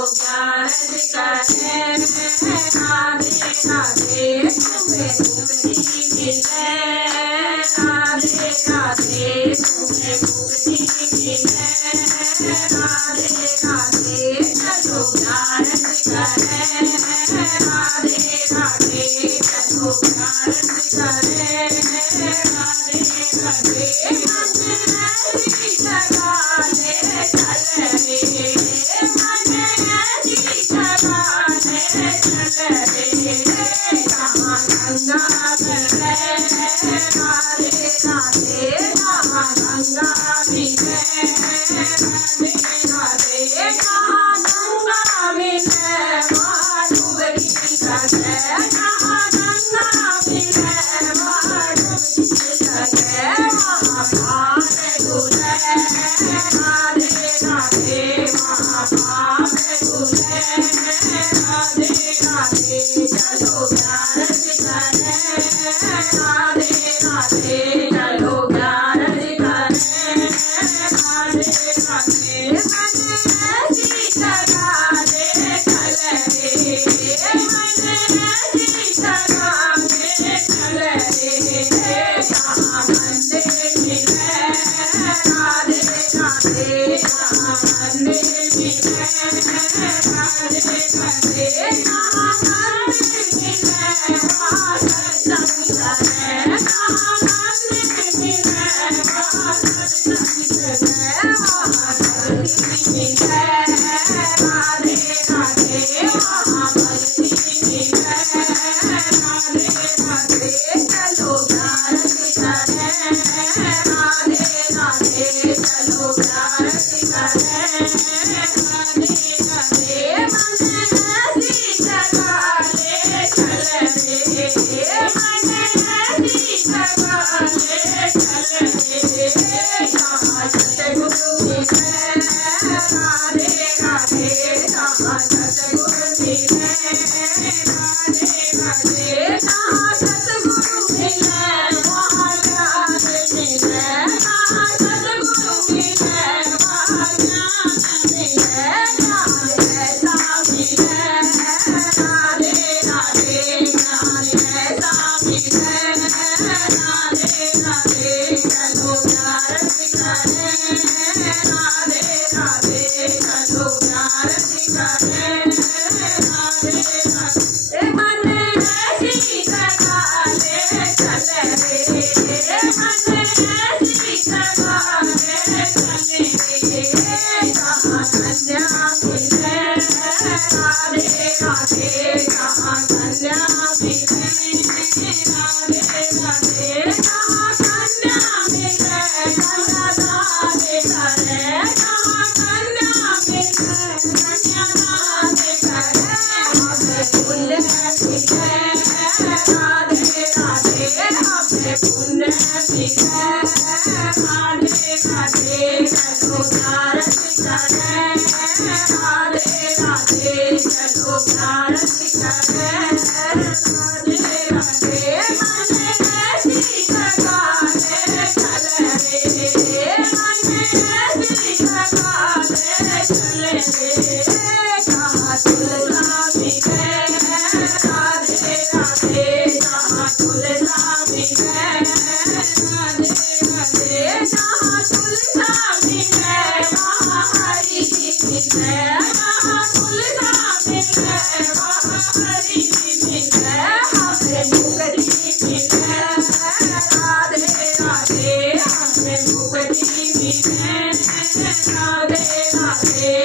चलो प्यार करे राधे राधे तुम्हें मुक्ति मिले राधे राधे तुम्हें मुक्ति मिले राधे राधे चलो प्यार करे राधे राधे चलो प्यार करे राधे राधे मन ऐसी जगा ले चल रे मन ऐसी जगा ले चल रे जहाँ गंगा बहे राधे राधे जहाँ गंगा मिले राधे राधे जहाँ गंगा मिले वहाँ डुबकी लगे जहाँ गंगा मिले वहाँ डुबकी लगे वहाँ पार डुले राधे राधे वहाँ पार डुले राधे राधे चलो प्यार करे राधे राधे चलो प्यार करे राधे राधे मन ऐसी जगा ले चल रे मन ऐसी जगा ले चल रे जहाँ मंदिर मिले राधे राधे जहाँ मंदिर मिले राधे राधे जहाँ मंदिर मिले वहाँ सत्संग करे जहाँ मंदिर मिले वहाँ सत्संग करे वहाँ भक्ति मिले राधे राधे वहाँ भक्ति मिले राधे राधे चलो प्यार करे राधे राधे चलो प्यार करे राधे राधे मन ऐसी जगा ले चल रे मन ऐसी जगा ले चल रे जहाँ सतगुरु मिले राधे राधे जहाँ सतगुरु मिले राधे राधे जहाँ सतगुरु मिले वहाँ ज्ञान मिले जहाँ सतगुरु मिले वहाँ ज्ञान मिले ज्ञान ऐसा मिले राधे राधे ज्ञान ऐसा मिले राधे राधे चलो प्यार करे राधे राधे चलो प्यार करे राधे राधे मन ऐसी जगा ले चल रे मन ऐसी जगा ले चल रे जहाँ कन्या मिले राधे राधे जहाँ कन्या मिले राधे राधे जहाँ कन्या मिले कन्यादान करे जहाँ कन्या मिले कन्यादान करे हमें पुण्य मिले राधे राधे हमें पुण्य मिले राधे राधे चलो प्यार करे राधे राधे चलो प्यार करे राधे राधे मन ऐसी जगा ले चल रे मन ऐसी जगा ले चल रे जहाँ तुलसा मिले राधे राधे जहाँ तुलसा मिले राधे राधे जहाँ तुलसा मिले वहाँ हरि मिले वहाँ तुलसा मिले वहाँ हरि मिले हमें मुक्ति मिले राधे राधे हमें मुक्ति मिले राधे राधे